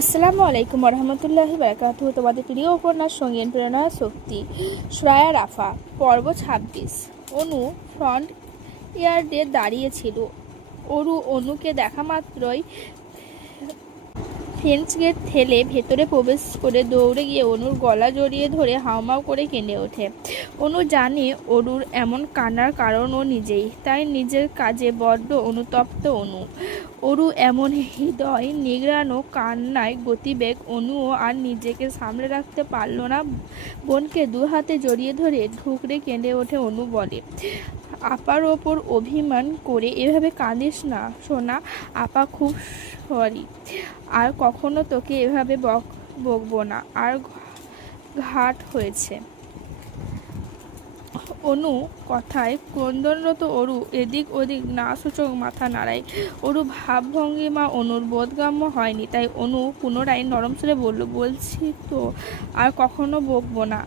আসসালামু আলাইকুম রহমতুল্লাহি বারাকাতুহু। তোমাদের প্রিয় উপন্যাস সঙ্গীন প্রেরণা শক্তি, সুরায়া রাফা, পর্ব ২৬। অনু ফ্রন্ট ইয়ার্ডে দাঁড়িয়েছিল। অনুকে দেখা মাত্রই ফেন্স গেট ঠেলে ভেতরে প্রবেশ করে দৌড়ে গিয়ে অনুর গলা জড়িয়ে ধরে হাউমাউ করে কেঁদে ওঠে। অনু জানে অরুর এমন কান্নার কারণ ও নিজেই, তাই নিজের কাজে বড্ড অনুতপ্ত অরু এমন হৃদয় নিংড়ানো কান্নায় গতিবেগ অনুও আর নিজেকে সামলে রাখতে পারল না। বোনকে দু হাতে জড়িয়ে ধরে ঢুকরে কেঁদে ওঠে। অনু বলে, আপার ওপর অভিমান করে এভাবে কাঁদিস না সোনা, আপা খুব সরি, আর কখনো তোকে এভাবে বকবো না, আর ঘাট হয়েছে। অনু কথায় ক্রন্দনরত অরু এদিক ওদিক না সূচক মাথা নাড়ায়। অরু ভাবভঙ্গিমা অনুর বোধগম্য হয়নি, তাই অনু পুনরায় নরম সুরে বলল, বলছি তো আর কখনো বকবো না।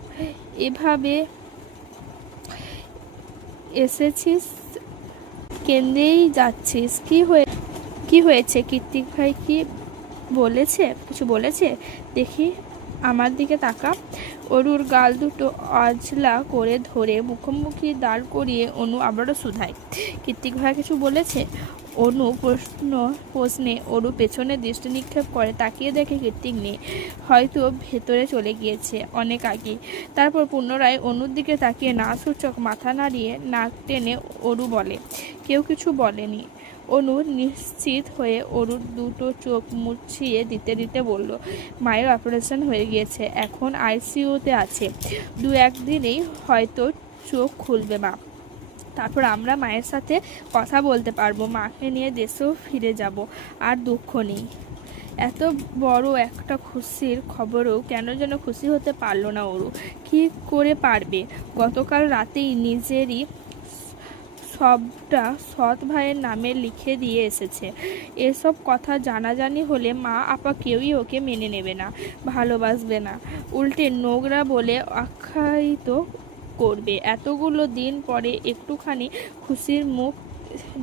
এভাবে এসেছিস, কেঁদেই যাচ্ছিস, কি হয়েছে? কৃত্তিক ভাই কি বলেছে? কিছু বলেছে? দেখি আমার দিকে তাকা। অরুর গাল দুটো অজলা করে ধরে মুখোমুখি দাঁড় করিয়ে অনু আবারও শুধায়, কৃত্তিক ভাই কিছু বলেছে? অনু প্রশ্নে অরু পেছনে দৃষ্টি নিক্ষেপ করে, তাকিয়ে দেখে কৃত্তিক নেই, হয়তো ভেতরে চলে গিয়েছে অনেক আগে। তারপর পুনরায় অনুর দিকে তাকিয়ে না সূচক মাথা নাড়িয়ে নাক টেনে অরু বলে, কেউ কিছু বলেনি। অনু নিশ্চিত হয়ে অরুর দুটো চোখ মুছিয়ে দিতে দিতে বলল, মায়ের অপারেশন হয়ে গিয়েছে, এখন আইসিইউতে আছে, ২-১ দিনেই হয়তো চোখ খুলবে মা। তারপর আমরা মায়ের সাথে কথা বলতে পারবো, মাকে নিয়ে দেশেও ফিরে যাব, আর দুঃখ নেই। এত বড় একটা খুশির খবরেও কেন যেন খুশি হতে পারল না অরু। কি করে পারবে? গতকাল রাতেই নিজেরই সবটা সৎ ভাইয়ের নামে লিখে দিয়ে এসেছে। এসব কথা জানাজানি হলে মা আপা কেউই ওকে মেনে নেবে না, ভালোবাসবে না, উল্টে নোংরা বলে আখ্যায়িত করবে। এতগুলো দিন পরে একটুখানি খুশির মুখ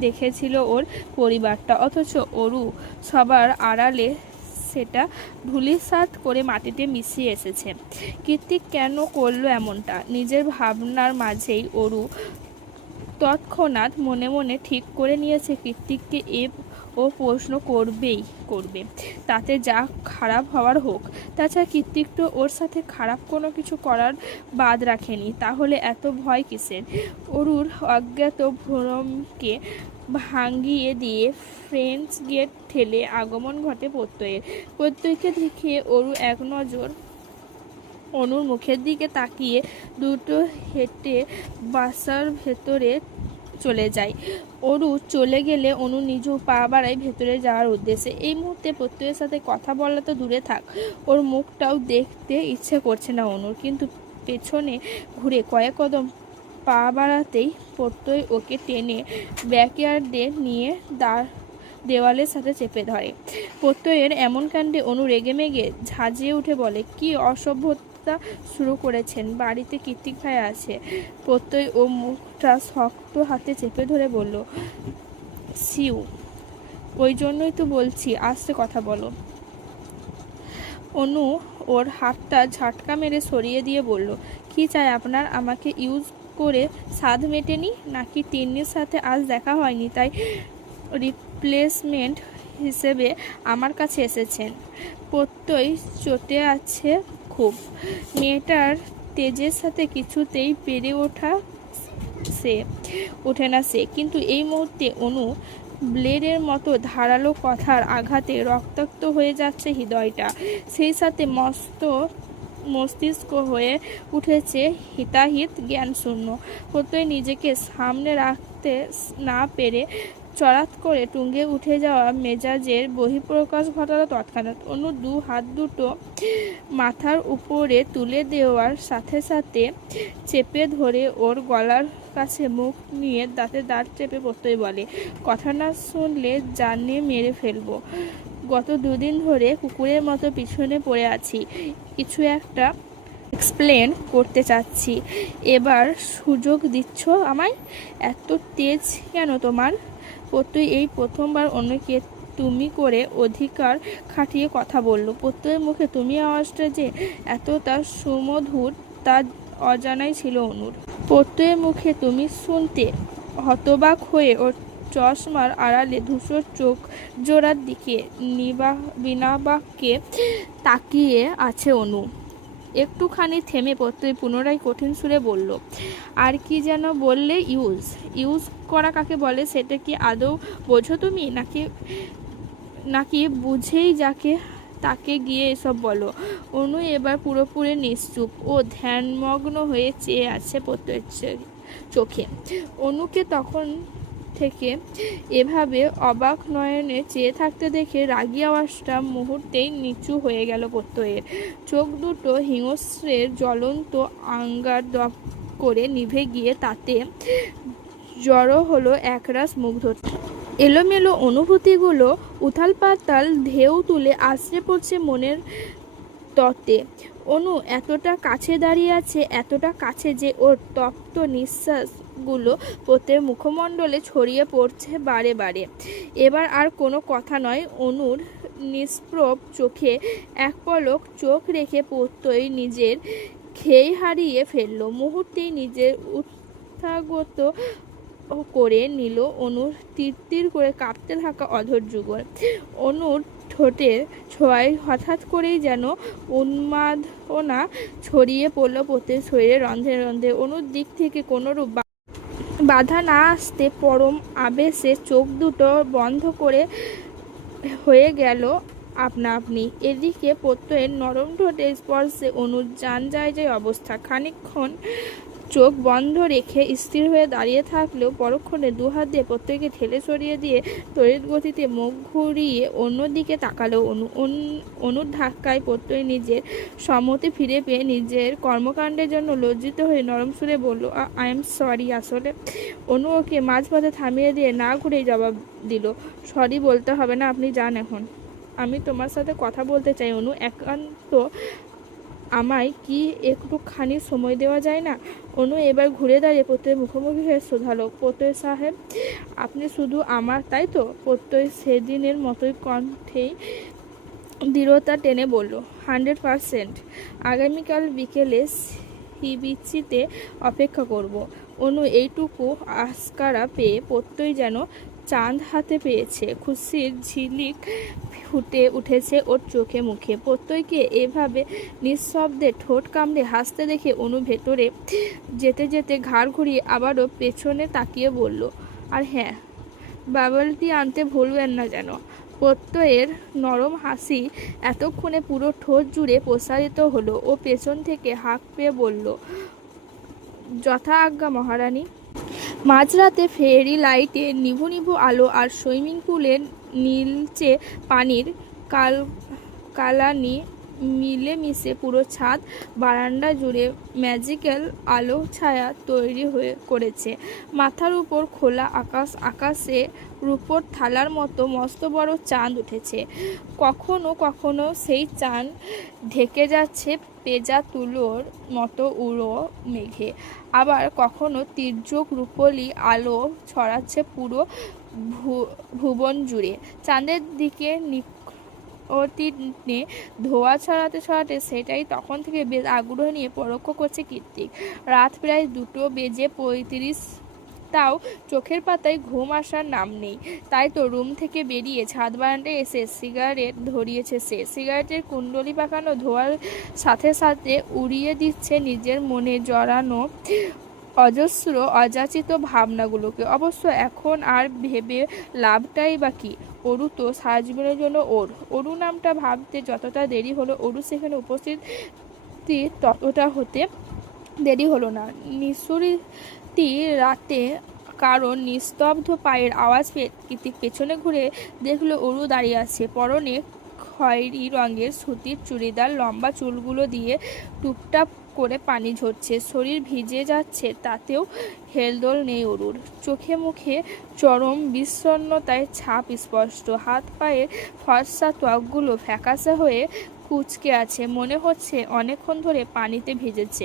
দেখেছিল ওর পরিবারটা, অথচ অরু সবার আড়ালে সেটা ধূলিসাৎ করে মাটিতে মিশিয়ে এসেছে। কৃত্তিক কেন করলো এমনটা? নিজের ভাবনার মাঝেই অরু তৎক্ষণাৎ মনে মনে ঠিক করে নিয়েছে কৃত্তিককে ও প্রশ্ন করবে, তাতে যা খারাপ হওয়ার হোক। তাছাড়া কৃত্তিক তো ওর সাথে খারাপ কোনো কিছু করার বাদ রাখেনি, তাহলে এত ভয় কিসের? অরুর অজ্ঞাত ভ্রমকে ভাঙিয়ে দিয়ে ফ্রেন্স গেট ঠেলে আগমন ঘটে প্রত্যয়কে দেখে অরু এক নজর অনুর মুখের দিকে তাকিয়ে দুটো হেঁটে বাসার ভেতরে চলে যায়। অরু চলে গেলে অনু নিজেও পা বাড়ায় ভেতরে যাওয়ার উদ্দেশ্যে। এই মুহূর্তে প্রত্যয়ের সাথে কথা বলা তো দূরে থাক, ওর মুখটাও দেখতে ইচ্ছে করছে না অনুর। কিন্তু পেছনে ঘুরে কয়েক কদম পা বাড়াতেই প্রত্যয় ওকে টেনে ব্যাকয়ার্ডে নিয়ে দেওয়ালের সাথে চেপে ধরে। প্রত্যয়ের এমন কাণ্ডে অনু রেগেমেগে ঝাঁঝিয়ে উঠে বলে, কি অসভ্যতা শুরু করেছেন? বাড়িতে কৃত্তিক ভাই আছে। প্রত্যয় ও মুখটা শক্ত হাতে চেপে ধরে বলল, সিউ, ওই জন্যই তো বলছি আস্তে কথা বলো। অনু ওর হাতটা ঝাটকা মেরে সরিয়ে দিয়ে বলল, কি চাই আপনার? আমাকে ইউজ করে স্বাদ মেটেনি নাকি? তিন্নির সাথে আজ দেখা হয়নি তাই রিপ্লেসমেন্ট হিসেবে আমার কাছে এসেছেন? প্রত্যয় চটে আছে খুব। মেয়েটার তেজের সাথে কিছুতেই পেরে ওঠে না সে। কিন্তু এই মুহূর্তে অনু ব্লেডের মতো ধারালো কথার আঘাতে রক্তাক্ত হয়ে যাচ্ছে হৃদয়টা, সেই সাথে মস্তিষ্ক হয়ে উঠেছে হিতাহিত জ্ঞানশূন্য। প্রত্যয় নিজেকে সামনে রাখতে না পেরে চড়াত করে টুঙ্গে উঠে যাওয়া মেজাজের বহিঃপ্রকাশ ঘটালো তৎক্ষণাৎ। অনু দু হাত দুটো মাথার উপরে তুলে দেওয়ার সাথে সাথে চেপে ধরে ওর গলার কাছে মুখ নিয়ে দাঁতে দাঁত চেপে প্রত্যয় বলে, কথা না শুনলে জানিয়ে মেরে ফেলবো। গত 2 দিন ধরে কুকুরের মতো পিছনে পড়ে আছি, কিছু একটা এক্সপ্লেন করতে চাচ্ছি, এবার সুযোগ দিচ্ছ আমায়? এত তেজ কেন তোমার? প্রত্যয় এই প্রথমবার অনুকে তুমি করে অধিকার খাটিয়ে কথা বলল। প্রত্যয়ের মুখে তুমি আওয়াজটা যে এতটা সুমধুর তা অজানাই ছিল অনুর। প্রত্যয়ের মুখে তুমি শুনতে হতবাক হয়ে ওর চশমার আড়ালে ধূসর চোখ জোড়ার দিকে বিনাবাক্যে তাকিয়ে আছে অনু। একটুখানি থেমে প্রত্যয় পুনরায় কঠিন সুরে বলল, আর কি যেন বললে? ইউজ করা কাকে বলে সেটা কি আদৌ বোঝো তুমি, নাকি বুঝেই যাকে তাকে গিয়ে এসব বলো? অনু এবার পুরোপুরি নিশ্চুপ ও ধ্যানমগ্ন হয়ে চেয়ে আছে প্রত্যয়ের চোখে। অনুকে তখন থেকে এভাবে অবাক নয়নে চেয়ে থাকতে দেখে রাগী আওয়াজটা মুহূর্তেই নিচু হয়ে গেল প্রত্যয়ের। চোখ দুটো হিংস্রের জ্বলন্ত আঙ্গার দপ করে নিভে গিয়ে তাতে জড়ো হলো একরাশ মুগ্ধতা। এলোমেলো অনুভূতিগুলো উথাল পাতাল ঢেউ তুলে আছড়ে পড়ছে মনের তত্ত্বে। অনু এতটা কাছে দাঁড়িয়ে আছে, এতটা কাছে যে ওর তপ্ত নিঃশ্বাসগুলো প্রত্যেক মুখমণ্ডলে ছড়িয়ে পড়ছে বারে বারে। এবার আর কোনো কথা নয়। অনুর নিষ্প্রভ চোখে এক পলক চোখ রেখে প্রত্যয় নিজের খেই হারিয়ে ফেলল। মুহূর্তেই নিজের উত্থাগত করে নিল অনুর তীর করে কাঁপতে থাকা অধর যুগল। অনুর ঠোঁটের ছোঁয়ায় হঠাৎ করেই যেন উন্মাদনা ছড়িয়ে পড়ল প্রত্যেক শরীরে রন্ধ্রে রন্ধ্রে। অনুর দিক থেকে কোনোরূপ বাধা না আসতে পরম আবেশে চোখ দুটো বন্ধ করে হয়ে গেল আপনা আপনি। এদিকে প্রত্যয়ের নরম ঠোঁটের স্পর্শে অনুর জান যায় অবস্থা। খানিকক্ষণ চোখ বন্ধ রেখে স্থির হয়ে দাঁড়িয়ে থাকলেও পরক্ষণে দুহাত দিয়ে প্রত্যেককে ঠেলে সরিয়ে দিয়ে তড়িৎ গতিতে মুখ ঘুরিয়ে অন্যদিকে তাকালো অনুর ধাক্কায় প্রত্যয় নিজের সম্মতি ফিরে পেয়ে নিজের কর্মকাণ্ডের জন্য লজ্জিত হয়ে নরম সুরে বলল, আই এম সরি। আসলে অনু ওকে মাঝপথে থামিয়ে দিয়ে না ঘুরেই জবাব দিল, সরি বলতে হবে না, আপনি যান এখন। আমি তোমার সাথে কথা বলতে চাই অনু, একান্ত। আমায় কি একটুখানি সময় দেওয়া যায় না? অনু এবার ঘুরে দাঁড়িয়ে প্রত্যয়ের মুখোমুখি হয়ে শোধালো, প্রত্যয় সাহেব, আপনি শুধু আমার, তাই তো? প্রত্যয় সেদিনের মতোই কণ্ঠেই দৃঢ়তা টেনে বলল, 100%। আগামীকাল বিকেলে সিবিচিতে অপেক্ষা করব। অনু এইটুকু আস্কারা পেয়ে প্রত্যয় যেন চাঁদ হাতে পেয়েছে। খুশির ঝিলিক ফুটে উঠেছে ওর চোখে মুখে। প্রত্যয়কে এভাবে নিঃশব্দে ঠোঁট কামড়ে হাসতে দেখে অনু ভেতরে যেতে যেতে ঘাড় ঘুরিয়ে আবারও পেছনে তাকিয়ে বলল, আর হ্যাঁ, বাবলটি আনতে ভুলবেন না যেন। প্রত্যয়ের নরম হাসি এতক্ষণে পুরো ঠোঁট জুড়ে প্রসারিত হলো। ও পেছন থেকে হাঁক পেয়ে বলল, যথা আজ্ঞা মহারানী। মাঝরাতে ফেরি লাইটে নিভু নিভু আলো আর সুইমিং পুলের নীলচে পানির কালানি মিলেমিশে পুরো ছাদ বারান্দা জুড়ে ম্যাজিক্যাল আলো ছায়া তৈরি করেছে। মাথার উপর খোলা আকাশে রূপোর থালার মতো মস্ত বড় চাঁদ উঠেছে। কখনো কখনো সেই চাঁদ ঢেকে যাচ্ছে পেঁজা তুলোর মতো উড়ো মেঘে, আবার কখনো তির্যক রূপোলি আলো ছড়াচ্ছে পুরো ভুবন জুড়ে। চাঁদের দিকে নিকটিনে ধোঁয়া ছড়াতে ছড়াতে সেটাই তখন থেকে বেশ আগ্রহ নিয়ে পরোক্ষ করছে কৃত্তিক। রাত প্রায় 2:35, তাও চোখের পাতায় ঘুম আসার নাম নেই। তাই তো রুম থেকে বেরিয়ে ছাদ বারান্দায় এসে সিগারেট ধরিয়েছে সে। সিগারেটের কুণ্ডলি পাকানো ধোঁয়ার সাথে সাথে উড়িয়ে দিচ্ছে নিজের মনে জড়ানো অজস্র অযাচিত ভাবনাগুলোকে। অবশ্য এখন আর ভেবে লাভটাই বা কি? অরু তো সারা জীবনের জন্য অরু নামটা ভাবতে যতটা দেরি হলো, অরু সেখানে উপস্থিতি ততটা হতে দেরি হলো না। নিশুতি রাতে কারণ নিস্তব্ধ পায়ের আওয়াজ পেয়ে কৃতিক পেছনে ঘুরে দেখলো অরু দাঁড়িয়ে আছে। পরনে খয়েরি রঙের সুতির চুড়িদার, লম্বা চুলগুলো দিয়ে টুপটাপ করে পানি ঝরছে, শরীর ভিজে যাচ্ছে, তাতেও হেলদোল নেই অরুর। চোখে মুখে চরম বিষণ্ণতায় ছাপ স্পষ্ট। হাত পায়ের ফর্সা ত্বকগুলো ফ্যাকাশে হয়ে কুঁচকে আছে, মনে হচ্ছে অনেকক্ষণ ধরে পানিতে ভিজেছে।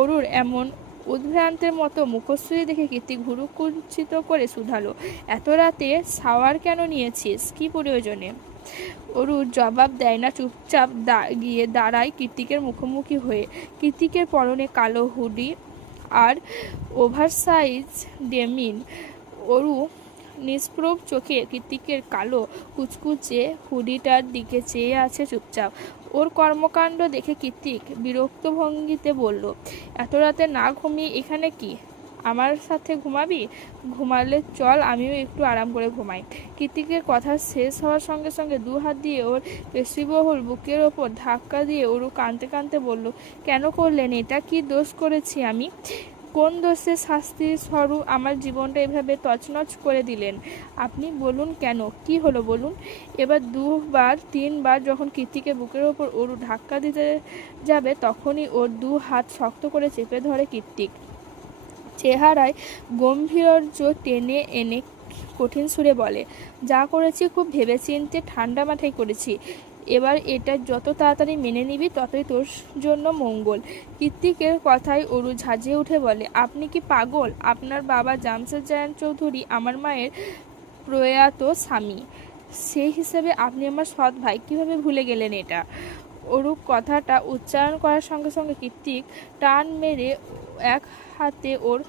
অরুর এমন উদ্ভ্রান্তের মতো মুখশ্রী দেখে কীর্তিক ভুরু কুঞ্চিত করে শুধালো, এত রাতে শাওয়ার কেন নিয়েছিস, কি প্রয়োজনে? অরু জবাব দেয় না, চুপচাপ গিয়ে দাঁড়ায় কীর্তিকের মুখোমুখি হয়ে। কীর্তিকের পরনে কালো হুডি আর ওভারসাইজ ডেনিম। অরু নিষ্প্রভ চোখে কীর্তিকের কালো কুচকুচে হুডিটার দিকে চেয়ে আছে চুপচাপ। ওর কর্মকাণ্ড দেখে কীর্তিক বিরক্ত ভঙ্গিতে বলল, এত রাতে না ঘুমিয়ে এখানে কি? আমার সাথে ঘুমাবি? ঘুমালে চল, আমিও একটু আরাম করে ঘুমাই। কীর্তিকের কথা শেষ হওয়ার সঙ্গে সঙ্গে দু হাত দিয়ে ওর পেশিবহুল বুকের ওপর ধাক্কা দিয়ে ওরু কাঁদতে কাঁদতে বলল, কেন করলেন এটা? কি দোষ করেছি আমি? কোন দোষের শাস্তি স্বরূপ আমার জীবনটা এভাবে তছনছ করে দিলেন? আপনি বলুন, কেন, কি হলো বলুন? এবার দুবার তিনবার যখন কীর্তিকের বুকের ওপর ওরু ধাক্কা দিতে যাবে তখনই ওর দু হাত শক্ত করে চেপে ধরে কীর্তিক। চেহারায় গম্ভীর্য টেনে এনে কঠিন সুরে বলে, যা করেছি খুব ভেবেচিন্তে ঠান্ডা মাথায় করেছি। এবার এটা যত তাড়াতাড়ি মেনে নিবি ততই তোর জন্য মঙ্গল। কীর্তিকের কথায় অরু ঝাঁঝিয়ে উঠে বলে, আপনি কি পাগল? আপনার বাবা জামশেদ জায়ান চৌধুরী আমার মায়ের প্রয়াত স্বামী। সেই হিসেবে আপনি আমার সৎ ভাই, কিভাবে ভুলে গেলেন এটা? অরূপ কথাটা উচ্চারণ করার সঙ্গে সঙ্গে কীর্তিক টান মেরে এক হাতে ওর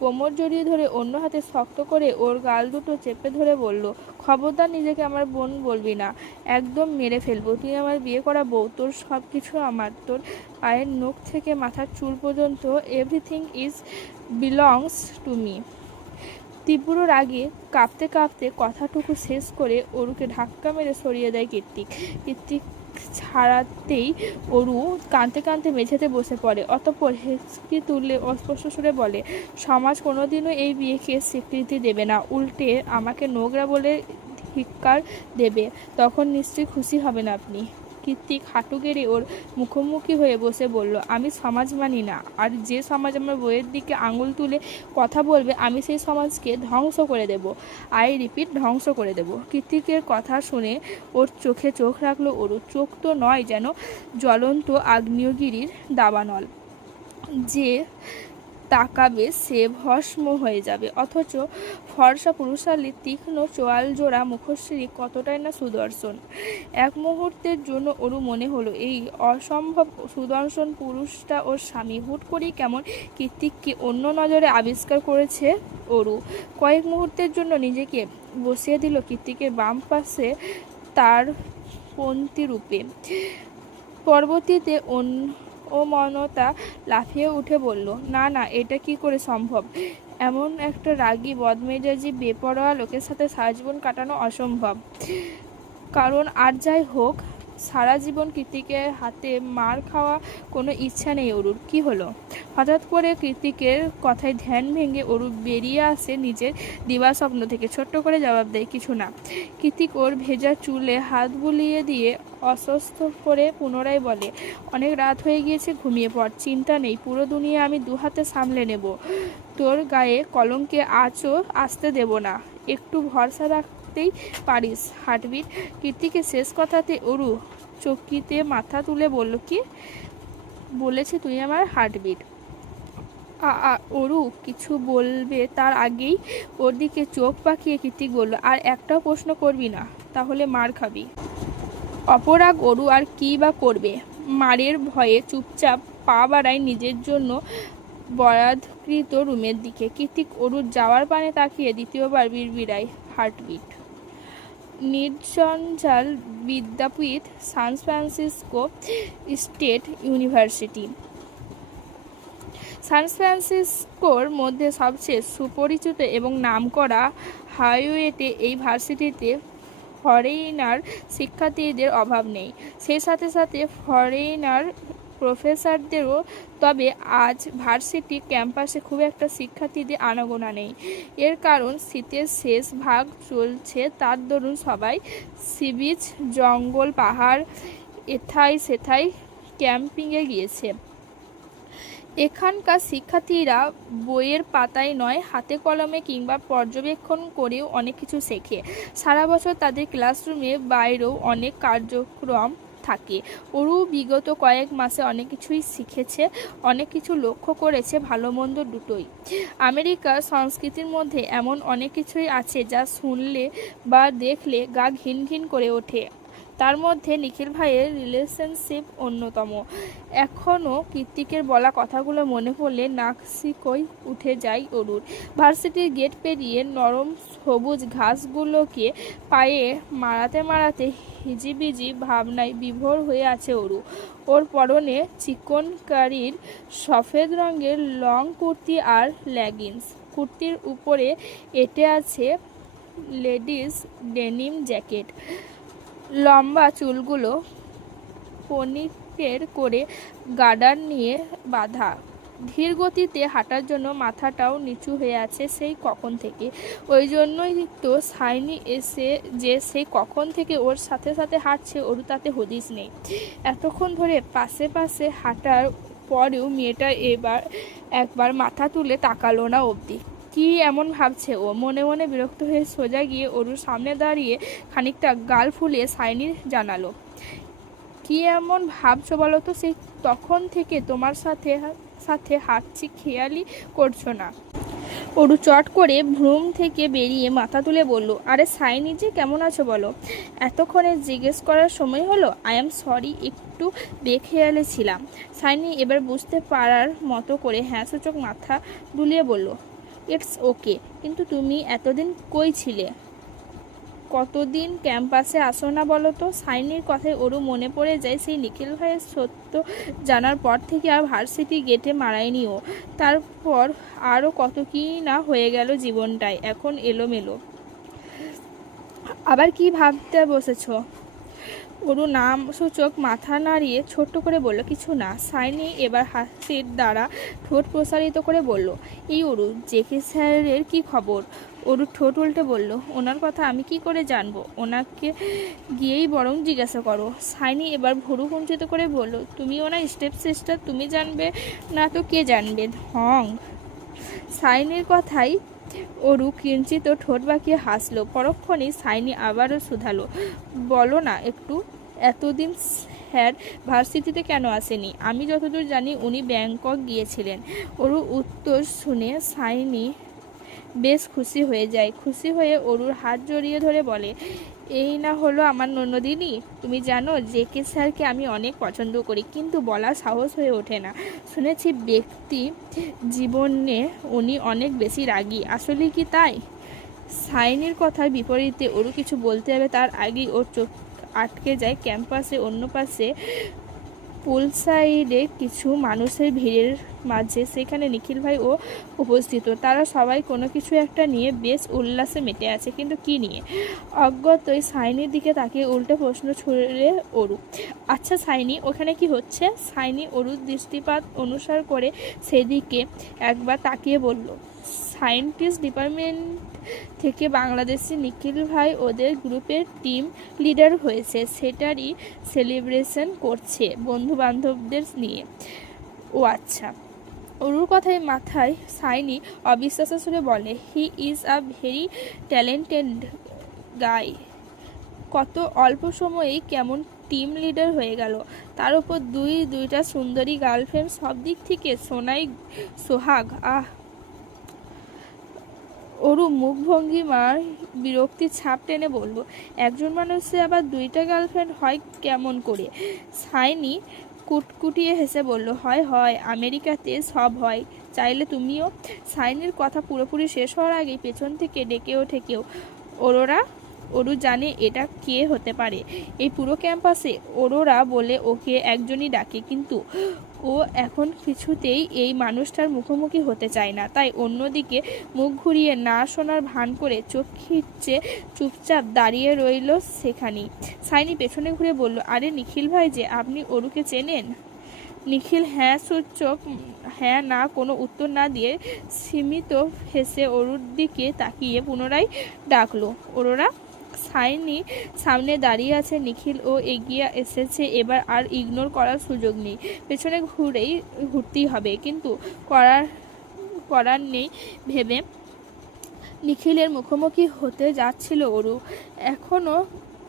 কোমর জড়িয়ে ধরে অন্য হাতে শক্ত করে ওর গাল দুটো চেপে ধরে বলল, খবরদার নিজেকে আমার বোন বলবি না, একদম মেরে ফেলবো। তুই আমার বিয়ে করা বউ, তোর সব কিছু আমার, তোর পায়ের নখ থেকে মাথার চুল পর্যন্ত everything is belongs to me. তীব্র রাগে কাঁপতে কাঁপতে কথাটুকু শেষ করে অরুকে ধাক্কা মেরে সরিয়ে দেয় কীর্তিক। কীর্তিক ছাড়াতেই অরু কাঁদতে কাঁদতে মেঝেতে বসে পড়ে। অতঃপর হেঁচকি তুলে অস্পষ্ট সুরে বলে, সমাজ কোনোদিনও এই বিয়েকে স্বীকৃতি দেবে না, উল্টে আমাকে নোংরা বলে ধিক্কার দেবে। তখন নিশ্চয়ই খুশি হবেন আপনি। কীর্তিক হাঁটু গেড়ে ওর মুখোমুখি হয়ে বসে বলল, আমি সমাজ মানি না, আর যে সমাজ আমার বইয়ের দিকে আঙুল তুলে কথা বলবে আমি সেই সমাজকে ধ্বংস করে দেব। আই রিপিট, ধ্বংস করে দেব। কীর্তিকের কথা শুনে ওর চোখে চোখ রাখলো অরু। চোখ তো নয়, যেন জ্বলন্ত আগ্নেয়গিরির দাবানল। যে তাকাবে সে ভস্ম হয়ে যাবে। অথচ ফর্সা পুরুষালীর তীক্ষ্ণ চোয়াল জোড়া মুখশ্রী কতটাই না সুদর্শন। এক মুহূর্তের জন্য ওরু মনে হলো এই অসম্ভব সুদর্শন পুরুষটা ওর স্বামী। হুট করেই কেমন কীর্তিককে অন্য নজরে আবিষ্কার করেছে অরু। কয়েক মুহূর্তের জন্য নিজেকে বসিয়ে দিল কীর্তিকের বাম পাশে তার পন্থী রূপে। পরবর্তীতে অমনতা লাফিয়ে উঠে বলল, না না, এটা কি করে সম্ভব? এমন একটা রাগী বদমেজাজি বেপরোয়া লোকের সাথে সারা জীবন কাটানো অসম্ভব। কারণ আর যাই হোক, সারা জীবন কীর্তিকের হাতে মার খাওয়া কোনো ইচ্ছা নেই অরুর। কি হলো? হঠাৎ করে কীর্তিকের কথায় ধ্যান ভেঙে অরু বেরিয়ে আসে নিজের দিবাস্বপ্ন থেকে। ছোট্ট করে জবাব দেয়, কিছু না। কীর্তিক ওর ভেজা চুলে হাত বুলিয়ে দিয়ে অস্বস্ত করে পুনরায় বলে, অনেক রাত হয়ে গিয়েছে, ঘুমিয়ে পড়। চিন্তা নেই, পুরো দুনিয়া আমি দু হাতে সামলে নেব। তোর গায়ে কলঙ্কে আঁচও আসতে দেব না। একটু ভরসা রাখতেই পারিস। হার্টবিট। কীর্তিকের শেষ কথাতে অরু চকিতে মাথা তুলে বলল, কি বলেছে তুই? আমার হার্টবিট? অরু কিছু বলবে তার আগেই ওর দিকে চোখ পাকিয়ে কীর্তিক বলল, আর একটাও প্রশ্ন করবি না, তাহলে মার খাবি। অপরাগ অরু আর কি বা করবে? মারের ভয়ে চুপচাপ পা বাড়ায় নিজের জন্য বরাদ্দকৃত রুমের দিকে। কীর্তিক অরুর যাওয়ার পানে তাকিয়ে দ্বিতীয়বার বিড়বিড়ায়, হার্টবিট। নির্জঞ্জাল বিদ্যাপীঠ, সান ফ্রান্সিসকো স্টেট ইউনিভার্সিটি। সান ফ্রান্সিসকোর মধ্যে সবচেয়ে সুপরিচিত এবং নামকরা হাইওয়েতে এই ভার্সিটিতে ফরেইনার শিক্ষার্থীদের অভাব নেই। সেই সাথে সাথে ফরেইনার প্রফেসরদেরও। তবে আজ ভার্সিটি ক্যাম্পাসে খুব একটা শিক্ষার্থীদের আনাগোনা নেই। এর কারণ শীতের শেষ ভাগ চলছে, তার দরুন সবাই সি-বিচ, জঙ্গল, পাহাড় এথায় সেথায় ক্যাম্পিংয়ে গিয়েছে। এখানকার শিক্ষার্থীরা বইয়ের পাতায় নয়, হাতে কলমে কিংবা পর্যবেক্ষণ করেও অনেক কিছু শেখে। সারা বছর তাদের ক্লাসরুমে বাইরেও অনেক কার্যক্রম থাকে। অরু বিগত কয়েক মাসে অনেক কিছুই শিখেছে, অনেক কিছু লক্ষ্য করেছে, ভালো মন্দ দুটোই। আমেরিকার সংস্কৃতির মধ্যে এমন অনেক কিছুই আছে যা শুনলে বা দেখলে গা ঘিন ঘিন করে ওঠে। তার মধ্যে নিখিল ভাইয়ের রিলেশনশিপ অন্যতম। এখনও কৃত্তিকের বলা কথাগুলো মনে পড়লে নাক সিকোয় উঠে যায় অরুর। ভার্সিটির গেট পেরিয়ে নরম সবুজ ঘাসগুলোকে পায়ে মারাতে মারাতে হিজিবিজি ভাবনায় বিভোর হয়ে আছে অরু। ওর পরনে চিকনকারির সফেদ রঙের লং কুর্তি আর লেগিংস। কুর্তির উপরে এঁটে আছে লেডিস ডেনিম জ্যাকেট। লম্বা চুলগুলো পনিটেল করে গার্ডার নিয়ে বাঁধা। ধীর গতিতে হাঁটার জন্য মাথাটাও নিচু হয়ে আছে সেই কখন থেকে। ওই জন্যই তো সাইনি এসে যে সেই কখন থেকে ওর সাথে সাথে হাঁটছে ওর তাতে হদিস নেই। এতক্ষণ ধরে পাশে পাশে হাঁটার পরেও মেয়েটা একবার মাথা তুলে তাকালো না অবধি। কি এমন ভাবছে ও? মনে মনে বিরক্ত হয়ে সোজা গিয়ে ওর সামনে দাঁড়িয়ে খানিকটা গাল ফুলিয়ে সাইনি জানালো, কি এমন ভাবছো বলো তো? সেই তখন থেকে তোমার সাথে সাথে হাঁটছি, খেয়ালই করছো না? অরু চট করে ভ্রুম থেকে বেরিয়ে মাথা তুলে বলল, আরে সাইনি যে, কেমন আছো বলো? এতক্ষণে জিজ্ঞেস করার সময় হলো? আই এম সরি, একটু বেখেয়ালে ছিলাম। সাইনি এবার বুঝতে পারার মতো করে হ্যাঁ সূচক মাথা দুলিয়ে বলল, ইটস ওকে। কিন্তু তুমি এতদিন কই ছিলে? কতদিন ক্যাম্পাসে আসো না বলো তো? সাইনির কথায় ওরও মনে পড়ে যায় সেই নিখিল ভাইয়ের সত্য জানার পর থেকে আর ভার্সিটি গেটে মারায়নি ও। তারপর আরও কত কি না হয়ে গেল জীবনটায়, এখন এলোমেলো। আবার কি ভাবতে বসেছ? ওরু নাম সূচক মাথা নাড়িয়ে ছোট্ট করে বলল, কিছু না। সাইনি এবার হাসির দ্বারা ঠোঁট প্রসারিত করে বলল, এই অরু, জেকে স্যারের কি খবর? অরু ঠোঁট উল্টে বলল, ওনার কথা আমি কি করে জানবো? ওনাকে গিয়েই বরং জিজ্ঞাসা করো। সাইনি এবার ভুরু কুঞ্চিত করে বলল, তুমি ওনার স্টেপ সিস্টার, তুমি জানবে না তো কে জানবে? ঢং। সাইনির কথাই অরু কিঞ্চিত ঠোঁট বাঁকিয়ে হাসলো। পরক্ষণেই সাইনি আবারও শুধালো, বলো না একটু, এতদিন স্যার ভার্সিটিতে কেন আসেনি? আমি যতদূর জানি উনি ব্যাংকক গিয়েছিলেন। অরু উত্তর শুনে সাইনি বেশ খুশি হয়ে যায়। খুশি হয়ে অরুর হাত জড়িয়ে ধরে বলে, এই না হলো আমার নন্দিনী। তুমি জানো জেকে স্যারকে আমি অনেক পছন্দ করি, কিন্তু বলার সাহস হয়ে ওঠে না। শুনেছি ব্যক্তি জীবনে উনি অনেক বেশি রাগী, আসলে কি তাই? সাইনির কথার বিপরীতে অরু কিছু বলতে যাবে তার আগেই ওর চোখ আটকে যায় ক্যাম্পাসে অন্য পাশে পুল সাইডে কিছু মানুষের ভিড়ের মাঝে। সেখানে নিখিল ভাই ও উপস্থিত। তারা সবাই কোনো কিছু একটা নিয়ে বেশ উল্লাসে মেতে আছে, কিন্তু কি নিয়ে? অজ্ঞতই সাইনির দিকে তাকিয়ে উল্টে প্রশ্ন ছুড়ে অরু, আচ্ছা সাইনি, ওখানে কি হচ্ছে? সাইনি অরুর দৃষ্টিপাত অনুসার করে সেদিকে একবার তাকিয়ে বলল, সায়েন্টিস্ট ডিপার্টমেন্ট থেকে বাংলাদেশি নিখিল ভাই ওদের গ্রুপের টিম লিডার হয়েছে, সেটারই সেলিব্রেশন করছে বন্ধু বান্ধবদের নিয়ে। ও আচ্ছা। অরুর কথায় মাথায় সাইনি অবিশ্বাসের সুরে বলে, he is a very talented guy. কত অল্প সময়েই কেমন টিম লিডার হয়ে গেল, তার উপর দুইটা সুন্দরী গার্লফ্রেন্ড, সব দিক থেকে সোনাই সোহাগ। আহ। অরু মুখভঙ্গিমার বিরক্তির ছাপ টেনে বলল, একজন মানুষে আবার দুইটা গার্লফ্রেন্ড হয় কেমন করে? সাইনি কুটকুটিয়ে হেসে বলল, হয় হয়, আমেরিকাতে সব হয়, চাইলে তুমিও। সাইনির কথা পুরোপুরি শেষ হওয়ার আগেই পেছন থেকে ডেকে ওঠে কেউ, অরোরা। অরু জানে এটা কে হতে পারে। এই পুরো ক্যাম্পাসে অরোরা বলে ওকে একজনই ডাকে, কিন্তু ও এখন কিছুতেই এই মানুষটার মুখোমুখি হতে চায় না। তাই অন্যদিকে মুখ ঘুরিয়ে না শোনার ভান করে চোখ খিচে চুপচাপ দাঁড়িয়ে রইল সেখানেই। সাইনি পেছনে ঘুরে বলল, আরে নিখিল ভাই যে, আপনি অরুকে চেনেন? নিখিল হ্যাঁ সূচক হ্যাঁ না কোনো উত্তর না দিয়ে সীমিত হেসে অরুর দিকে তাকিয়ে পুনরায় ডাকলো, অরোরা। সাইনি সামনে দাঁড়িয়ে আছে, নিখিল ও এগিয়ে এসেছে, এবার আর ইগনোর করার সুযোগ নেই, পেছনে ঘুরতেই হবে। কিন্তু করার নেই ভেবে নিখিলের মুখোমুখি হতে যাচ্ছিল অরু। এখনও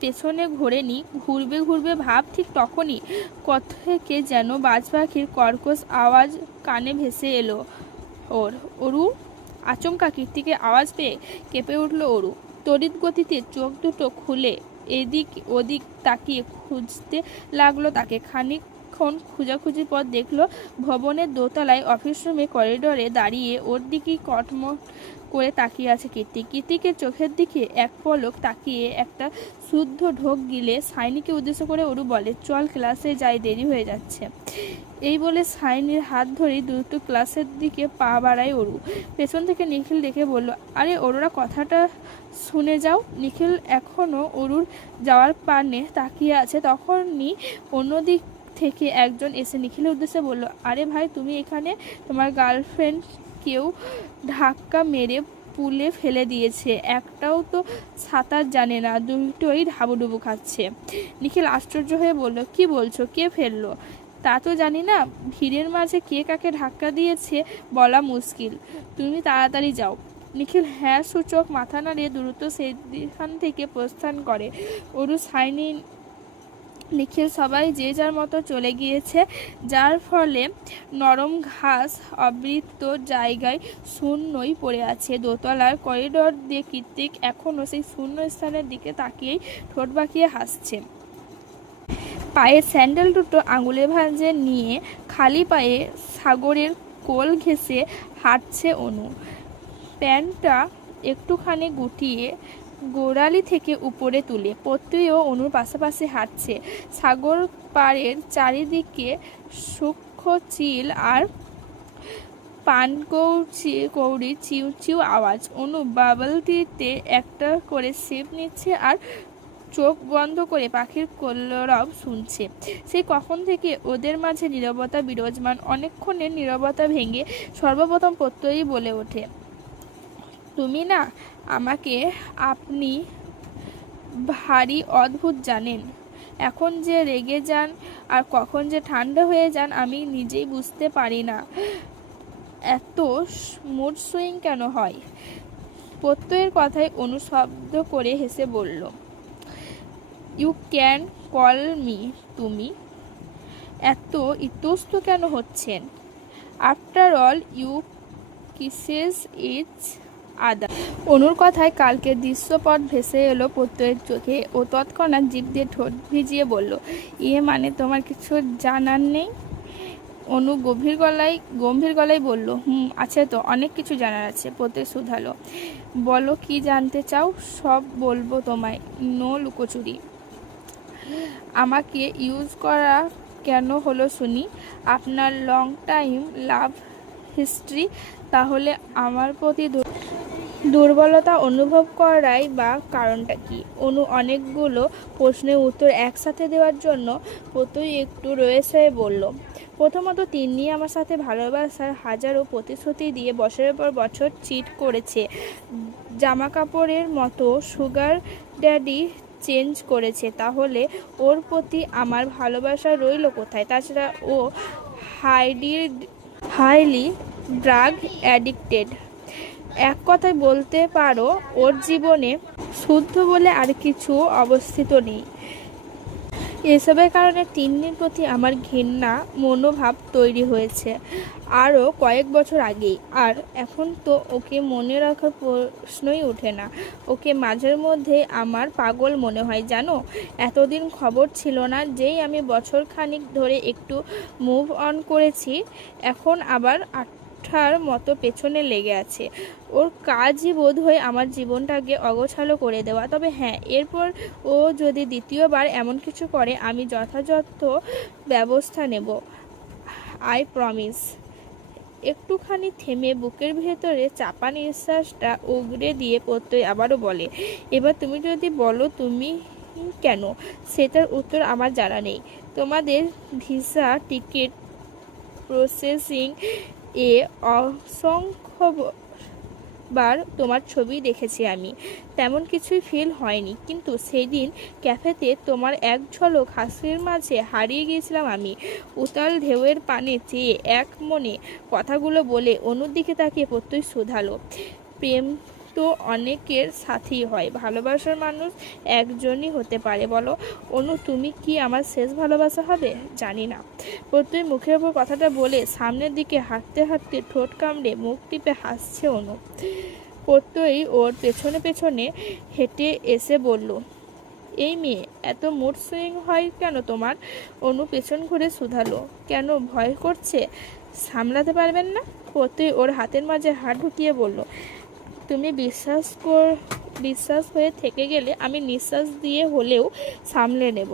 পেছনে ঘোরেনি, ঘুরবে ঘুরবে ভাব, ঠিক তখনই থেকে যেন বাজ পাখির কর্কশ আওয়াজ কানে ভেসে এলো ওর। অরু! আচমকা কীর্তিকে আওয়াজ পেয়ে কেঁপে উঠল অরু। তড়িৎ গতিতে চোখ দুটো খুলে এদিক ওদিক তাকিয়ে খুঁজতে লাগলো তাকে। খানিকক্ষণ খোঁজাখুঁজির পর দেখলো ভবনের দোতলায় অফিস রুমে করিডোরে দাঁড়িয়ে ওর দিকেই কটমট করে তাকিয়ে আছে কীর্তি। কীর্তিকে চোখের দিকে এক পলক তাকিয়ে একটা শুদ্ধ ঢোক গিলে সাইনিকে উদ্দেশ্য করে অরু বলে, চল ক্লাসে যাই, দেরি হয়ে যাচ্ছে। এই বলে সাইনির হাত ধরে দ্রুত ক্লাসের দিকে পা বাড়ায় অরু। পেছন থেকে নিখিল দেখে বলল, আরে অরুরা, কথাটা শুনে যাও। নিখিল এখনও অরুর যাওয়ার পানে তাকিয়ে আছে। তখনই অন্যদিক থেকে একজন এসে নিখিলের উদ্দেশ্যে বলল, আরে ভাই, তুমি এখানে? তোমার গার্লফ্রেন্ড কেউ ধাক্কা মেরে পুলে ফেলে দিয়েছে। একটাও তো সাঁতার জানে না, দুটোই হাবুডুবু খাচ্ছে। নিখিল আশ্চর্য হয়ে বলল, কি বলছো? কে ফেললো? তা তো জানি না। ভিড়ের মাঝে কে কাকে ধাক্কা দিয়েছে বলা মুশকিল। তুমি তাড়াতাড়ি যাও। নিখিল হ্যাঁ সূচক মাথা নাড়িয়ে দ্রুত সেখান থেকে প্রস্থান করে। অরু, সাইনি, নিখিল সবাই যে যার মতো চলে গিয়েছে, যার ফলে নরম ঘাস আবৃত জায়গায় শূন্যই পড়ে আছে। দোতলার করিডোর দিয়ে কীর্তিক এখনও সেই শূন্য স্থানের দিকে তাকিয়েই ঠোঁট বাঁকিয়ে হাসছে। পায়ে স্যান্ডেল দুটো আঙুলে ভাঁজে নিয়ে খালি পায়ে সাগরের কোল ঘেঁষে হাঁটছে অনু। প্যান্টটা একটুখানি গুটিয়ে গোড়ালি থেকে উপরে তুলে প্রত্যয়ও অনুর পাশাপাশি হাঁটছে। সাগর পাড়ের চারিদিকে সূক্ষ্ম চিল আর কৌড়ি চিউ চিউ আওয়াজ। অনু বাবলটিতে একটা করে সিপ নিচ্ছে আর চোখ বন্ধ করে পাখির কলরব শুনছে। সেই কখন থেকে ওদের মাঝে নীরবতা বিরাজমান। অনেকক্ষণের নীরবতা ভেঙে সর্বপ্রথম প্রত্যয়ই বলে ওঠে, তুমি না আমাকে আপনি ভারী অদ্ভুত জানেন। এখন যে রেগে যান আর কখন যে ঠান্ডা হয়ে যান আমি নিজেই বুঝতে পারি না। এত মুড সুইং কেন হয়? প্রত্যয়ের কথায় অনু শব্দ করে হেসে বলল, ইউ ক্যান কল মি তুমি। এত ইতস্ত কেন হচ্ছেন? After all you kisses is আদা। অনুর কথায় কালকের দৃশ্যপট ভেসে এলো প্রত্যয়ের চোখে। ও তৎক্ষণাৎ জিভ দিয়ে ঠোঁট ভিজিয়ে বলল, ইয়ে মানে তোমার কিছু জানার নেই? অনু গম্ভীর গলায় বলল, আছে তো, অনেক কিছু জানার আছে। প্রত্যয় শুধালো, বলো কি জানতে চাও? সব বলবো তোমায়, নো লুকোচুরি। আমাকে ইউজ করা কেন হলো শুনি? আপনার লং টাইম লাভ হিস্ট্রি। তাহলে আমার প্রতি দুর্বলতা অনুভব করাই বা কারণটা কি? অনু অনেকগুলো প্রশ্নের উত্তর একসাথে দেওয়ার জন্য প্রত্যয় একটু রয়েছে বলল, প্রথমত তিন্নি আমার সাথে ভালোবাসার হাজারো প্রতিশ্রুতি দিয়ে বছরের পর বছর চিট করেছে। জামা কাপড়ের মতো সুগার ড্যাডি চেঞ্জ করেছে। তাহলে ওর প্রতি আমার ভালোবাসা রইল কোথায়? তাছাড়া ও হাইলি ড্রাগ অ্যাডিক্টেড। এক কথায় বলতে পারো ওর জীবনে শুদ্ধ বলে আর কিছু অবস্থিত নেই। এসবের কারণে তিন্নির প্রতি আমার ঘৃণা মনোভাব তৈরি হয়েছে আরও কয়েক বছর আগেই। আর এখন তো ওকে মনে রাখার প্রশ্নই ওঠে না। ওকে মাঝের মধ্যে আমার পাগল মনে হয় জানো। এতদিন খবর ছিল না, যেই আমি বছর খানিক ধরে একটু মুভ অন করেছি, এখন আবার আঠার মতো পেছনে লেগে আছে। ওর কাজই বোধহয় আমার জীবনটাকে অগোছালো করে দেওয়া। তবে হ্যাঁ, এরপর ও যদি দ্বিতীয়বার এমন কিছু করে আমি যথাযথ ব্যবস্থা নেব, আই প্রমিস। একটুখানি থেমে বুকের ভেতরে চাপা নিঃশ্বাসটা উগড়ে দিয়ে প্রত্যয় আবারও বলে, এবার তুমি যদি বলো তুমি কেন, সেটার উত্তর আমার জানা নেই। তোমাদের ভিসা টিকিট প্রসেসিং এ অসংখ্যবার তোমার ছবি দেখেছি আমি, তেমন কিছুই ফিল হয়নি। কিন্তু সেই দিন ক্যাফেতে তোমার এক ঝলক হাসির মাঝে হারিয়ে গিয়েছিলাম আমি। উতাল ঢেউয়ের পানে চেয়ে এক মনে কথাগুলো বলে অনুর দিকে তাকিয়ে প্রত্যয় শুধালো, প্রেম তো অনেকের সাথেই হয়, ভালোবাসার মানুষ একজনই হতে পারে বলো। অনু, তুমি কি আমার শেষ ভালোবাসা হবে? জানি না। প্রত্যয় মুখের উপর কথাটা বলে সামনের দিকে হাঁটতে হাঁটতে ঠোঁট কামড়ে মুখ টিপে হাসছে অনু। প্রত্যয় ওর পেছনে পেছনে হেঁটে এসে বলল, এই মেয়ে, এত মুড সুইং হয় কেন তোমার? অনু পেছন ঘুরে শুধালো, কেন ভয় করছে? সামলাতে পারবেন না? প্রত্যয় ওর হাতের মাঝে হাত ঢুকিয়ে বলল, তুমি বিশ্বাস হয়ে থেকে গেলে আমি নিঃশ্বাস দিয়ে হলেও সামলে নেব।